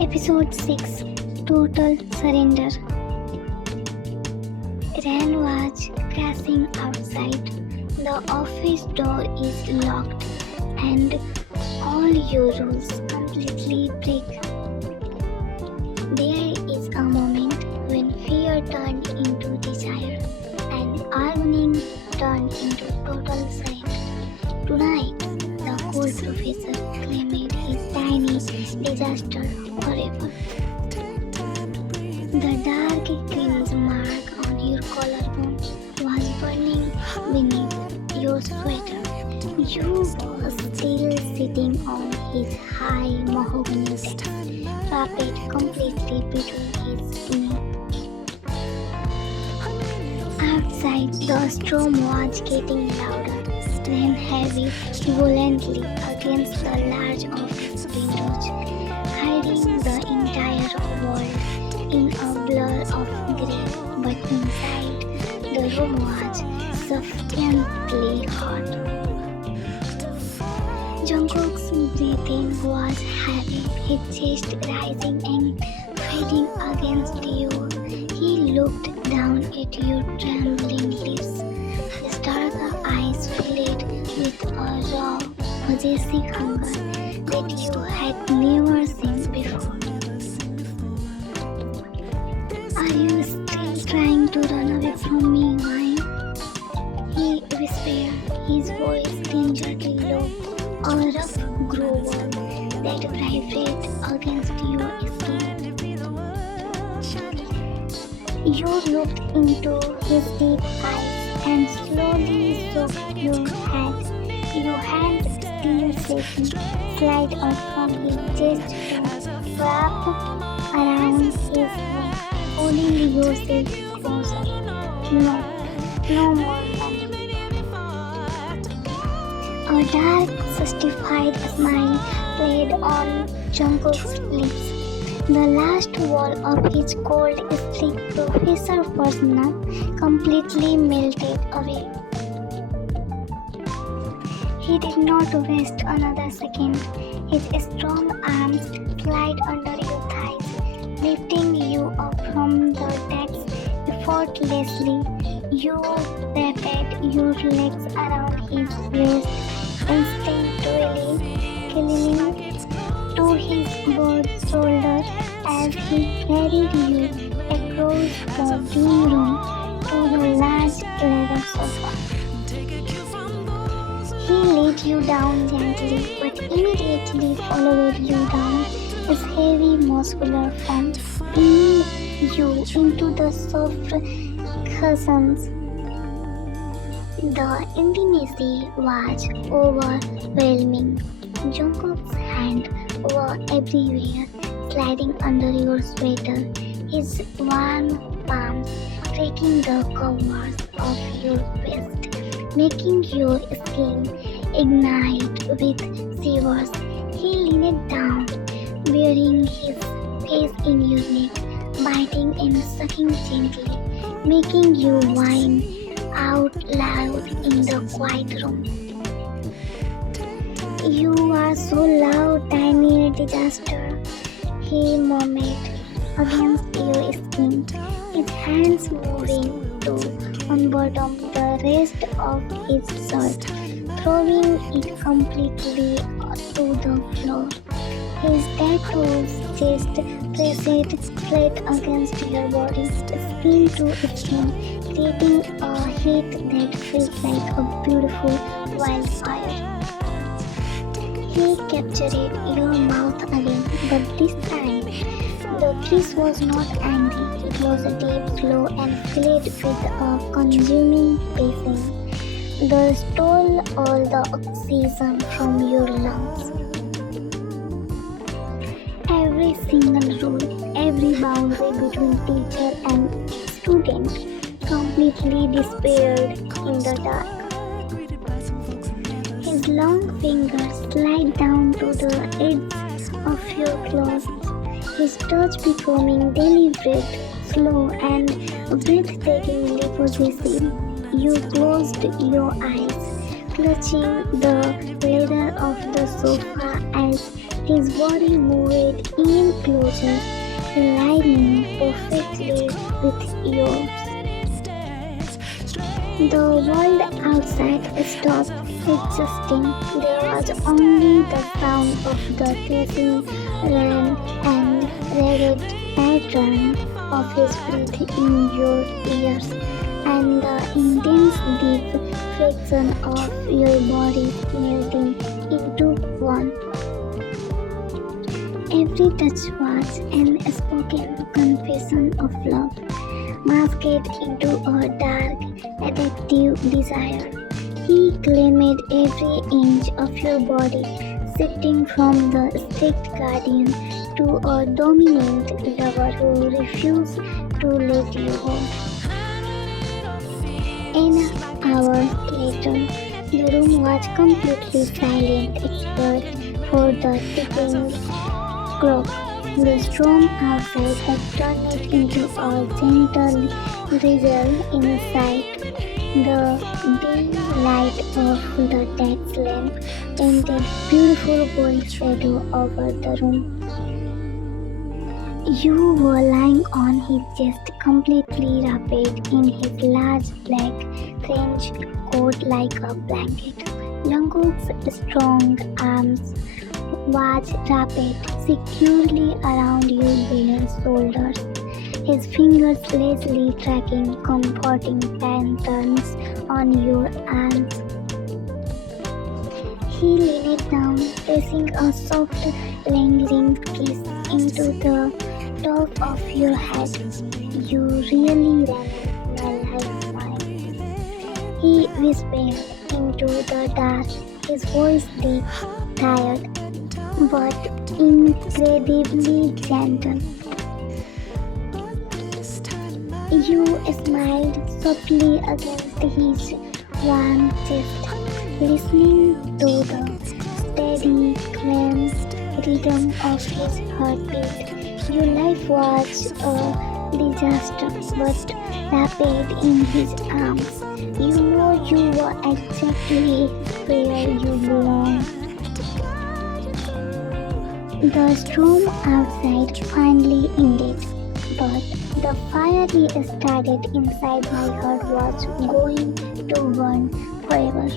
Episode 6 Total Surrender. Rain was crashing outside. The office door is locked and all your rules completely break. There is a moment when fear turned into desire and arguing turned into total surrender. Tonight, the cool professor claimed his tiny disaster forever. The dark cringe mark on your collarbone was burning beneath your sweater. You were still sitting on his high mahogany desk, wrapped completely between his knees. Outside, the storm was getting louder, rain heavy violently against the large office windows, hiding the entire world in a blur of grey. But inside, the room was sufficiently hot. Jungkook's breathing was heavy, his chest rising and fading against you. He looked down at your trembling lips. His dark eyes filled with a raw, possessive hunger that you had never seen before. Are you still trying to run away from me, why? He whispered, his voice dangerously low, a rough growl that vibrated against your skin. You looked into his deep eyes and slowly shook your head. Your hand still shaking, slide out from his chest to wrap around his neck, holding yourself closer. No more running. A dark, justified smile played on Jungkook's lips. The last wall of his cold, strict professor persona completely melted away. He did not waste another second. His strong arms slid under your thighs, lifting you up from the desk effortlessly. You wrapped your legs around his waist, instinctively clinging to his broad shoulder as he carried you across the green room to the large leather sofa. He laid you down gently, but immediately followed you down his heavy muscular form, pinning you into the soft cushions. The intimacy was overwhelming. Jungkook's hands were everywhere, sliding under your sweater, his warm palms breaking the covers of your vest, making your skin ignite with shivers. He leaned down, burying his face in your neck, biting and sucking gently, making you whine out loud in the quiet room. You are so loud, tiny disaster, he murmured against your skin, his hands moving to unbutton the rest of his shirt, throwing it completely to the floor. His tattooed chest pressed flat against your body, skin to skin, creating a heat that felt like a beautiful wildfire. He captured your mouth again, but this time the kiss was not angry. It was deep, slow, and filled with a consuming passion that stole all the oxygen from your lungs. Every single rule, every boundary between teacher and student completely disappeared in the dark. His long fingers slide down to the edge of your clothes, his touch becoming deliberate, slow, and breathtakingly possessive. You closed your eyes, clutching the leather of the sofa as His body moved even closer, aligning perfectly with yours. The world outside stopped existing. There was only the sound of the hissing rain and ragged pattern of his breath in your ears, and the intense deep friction of your body melting into one. Every touch was an spoken confession of love, masked into a dark, addictive desire. He claimed every inch of your body, shifting from the strict guardian to a dominant lover who refused to let you go. An hour later, the room was completely silent except for the ticking clock. The storm outside had turned it into a gentle drizzle inside. The dim light of the tax lamp painted beautiful gold shadow over the room. You were lying on his chest, completely wrapped in his large black trench coat like a blanket. Jungkook's strong arms was wrapped securely around your bare shoulders, his fingers lazily tracking comforting patterns on your arms. He leaned down, pressing a soft, lingering kiss into the top of your head. You really ran my lifeline, he whispered into the dark, his voice deep, tired, but incredibly gentle. You smiled softly against his warm chest, listening to the steady, calm rhythm of his heartbeat. Your life was a disaster, but wrapped in his arms. You know you were exactly where you belong. The storm outside finally ended, but the fire we started inside my heart was going to burn forever.